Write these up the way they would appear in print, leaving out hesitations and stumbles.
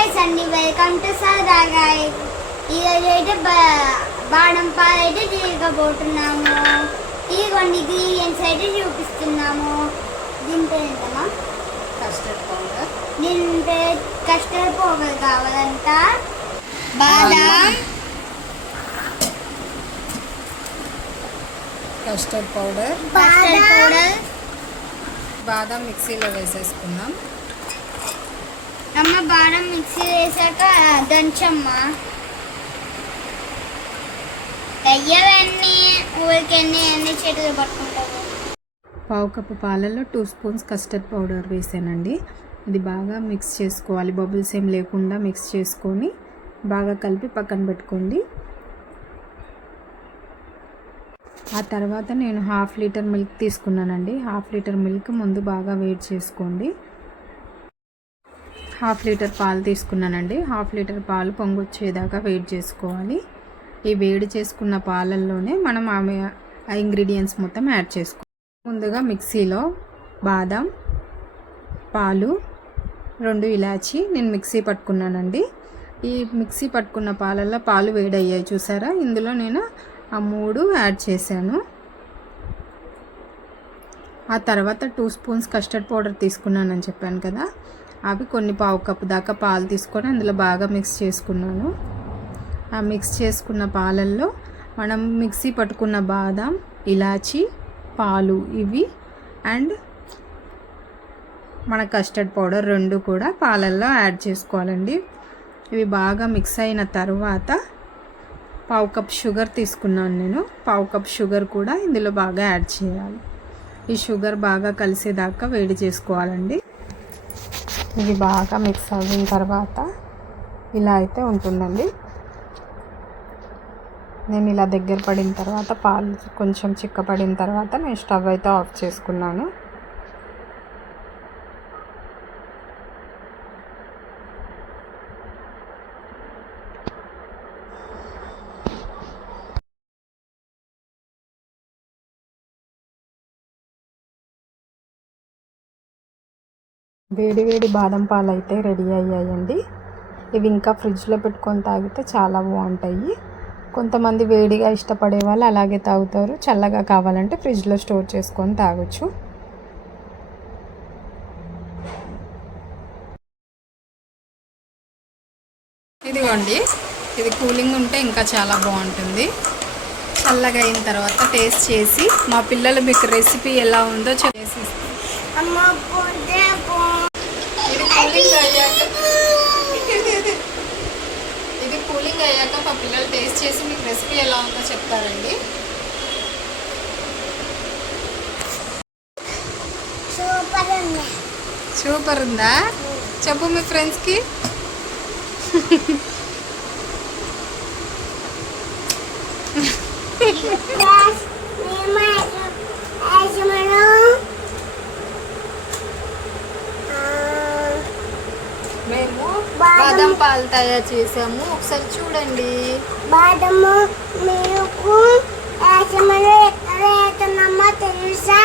Guys అండి, welcome to సరదా guys. ఈరోజు అయితే బాదం పాలు అయితే తీయకపోతున్నాము. ఇదిగోండి ఇంగ్రీడియంట్స్ అయితే చూపిస్తున్నాము. దీంతో ఏంటమ్మా? Custard powder. దీంతో కస్టర్డ్ పౌడర్ కావాలంట. బాదం, కస్టర్డ్ పౌడర్, బాదం మిక్సీలో వేసేసుకుందాం. అమ్మ బాదం మిక్సీ వేసాక దంచమ్మా. అయ్యవన్నీ ఊరికెన్ని అన్ని చేతులు పట్టుకుంటావు. పావు కప్పు పాలలో 2 స్పూన్స్ కస్టర్డ్ పౌడర్ వేసానండి. ఇది బాగా మిక్స్ చేసుకోవాలి. బబుల్స్ ఏం లేకుండా మిక్స్ చేసుకొని బాగా కలిపి పక్కన పెట్టుకోండి. ఆ తర్వాత నేను 1/2 లీటర్ మిల్క్ తీసుకున్నానండి. 1/2 లీటర్ మిల్క్ ముందు బాగా వేడి చేసుకోండి. 1/2 లీటర్ పాలు తీసుకున్నానండి. 1/2 లీటర్ పాలు పొంగొచ్చేదాకా వేడి చేసుకోవాలి. ఈ వేడి చేసుకున్న పాలల్లోనే మనం ఆ ఇంగ్రీడియంట్స్ మొత్తం యాడ్ చేసుకోవాలి. ముందుగా మిక్సీలో బాదం, పాలు, 2 ఇలాచి నేను మిక్సీ పట్టుకున్నానండి. ఈ మిక్సీ పట్టుకున్న పాలల్లో పాలు వేడయ్యాయి చూసారా. ఇందులో నేను ఆ 3 యాడ్ చేశాను. ఆ తర్వాత 2 స్పూన్స్ కస్టర్డ్ పౌడర్ తీసుకున్నానని చెప్పాను కదా, అవి కొన్ని పావు కప్పు దాకా పాలు తీసుకొని అందులో బాగా మిక్స్ చేసుకున్నాను. ఆ మిక్స్ చేసుకున్న పాలల్లో మనం మిక్సీ పట్టుకున్న బాదం, ఇలాచి, పాలు ఇవి అండ్ మన కస్టర్డ్ పౌడర్ 2 కూడా పాలల్లో యాడ్ చేసుకోవాలండి. ఇవి బాగా మిక్స్ అయిన తర్వాత పావు కప్ షుగర్ తీసుకున్నాను నేను. పావు కప్ షుగర్ కూడా ఇందులో బాగా యాడ్ చేయాలి. ఈ షుగర్ బాగా కలిసేదాకా వేడి చేసుకోవాలండి. ఇది బాగా మిక్స్ అయిన తర్వాత ఇలా అయితే ఉంటుందండి. నేను ఇలా దగ్గర పడిన తర్వాత పాలు కొంచెం చిక్కపడిన తర్వాత నేను స్టవ్ అయితే ఆఫ్ చేసుకున్నాను. వేడి వేడి బాదం పాలు అయితే రెడీ అయ్యాయండి. ఇవి ఇంకా ఫ్రిడ్జ్లో పెట్టుకొని తాగితే చాలా బాగుంటాయి. కొంతమంది వేడిగా ఇష్టపడే వాళ్ళు అలాగే తాగుతారు. చల్లగా కావాలంటే ఫ్రిడ్జ్లో స్టోర్ చేసుకొని తాగొచ్చు. ఇదిగోండి, ఇది కూలింగ్ ఉంటే ఇంకా చాలా బాగుంటుంది. చల్లగా అయిన తర్వాత టేస్ట్ చేసి మా పిల్లలు మీకు రెసిపీ ఎలా ఉందో చేసి ఇది కూలింగ్ అయ్యాక మా పిల్లలు టేస్ట్ చేసి మీకు రెసిపీ ఎలా ఉందో చెప్తారండి. సూపర్ ఉందా? చెప్పు మీ ఫ్రెండ్స్కి. మేము బాదం పాలు తయారు చేసాము, ఒకసారి చూడండి. బాదము మీకు యాసమలో ఎక్కడ వేస్తున్నామో తెలుసా?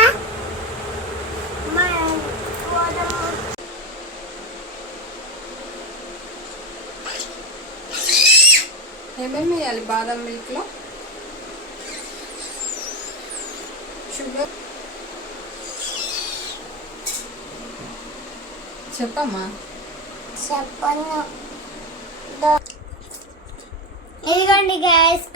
ఏమేమి వేయాలి బాదం మిల్క్లో? షుగర్ చెప్పమ్మా. చెప్పను. ఇదిగోండి గ్యాస్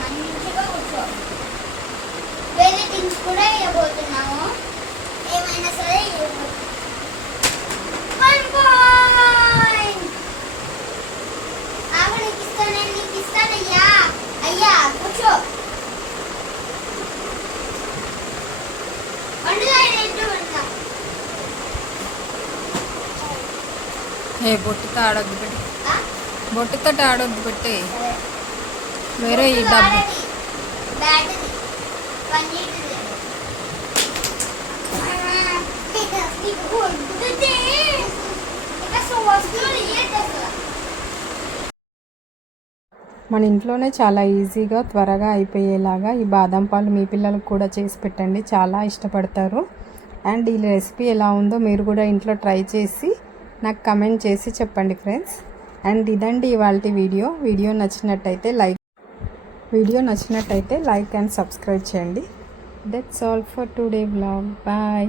మంచిగా కూర్చో. వేరే థింగ్స్ కూడా ఇవ్వబోతున్నాము. ఏమైనా సరే ఆగండి ఏ బొట్టుతో ఆడొద్దు పెట్టి, ఆ? బొట్టుతో ఆడొద్దు పెట్టి. సరే. వేరే ఈ బొట్టు డబ్బు వాడది. బ్యాటరీ పనిచేయట్లేదు. నీకు వద్దుతే. ఇక వస్తువులు ఇయ్యట్లేదు అసలు. మన ఇంట్లోనే చాలా ఈజీగా త్వరగా అయిపోయేలాగా ఈ బాదం పాలు మీ పిల్లలకు కూడా చేసి పెట్టండి, చాలా ఇష్టపడతారు. అండ్ ఈ రెసిపీ ఎలా ఉందో మీరు కూడా ఇంట్లో ట్రై చేసి నాకు కమెంట్ చేసి చెప్పండి ఫ్రెండ్స్. అండ్ ఇదండి ఇవాల్టి వీడియో నచ్చినట్టయితే లైక్ అండ్ సబ్స్క్రైబ్ చేయండి. That's all for today vlog. Bye.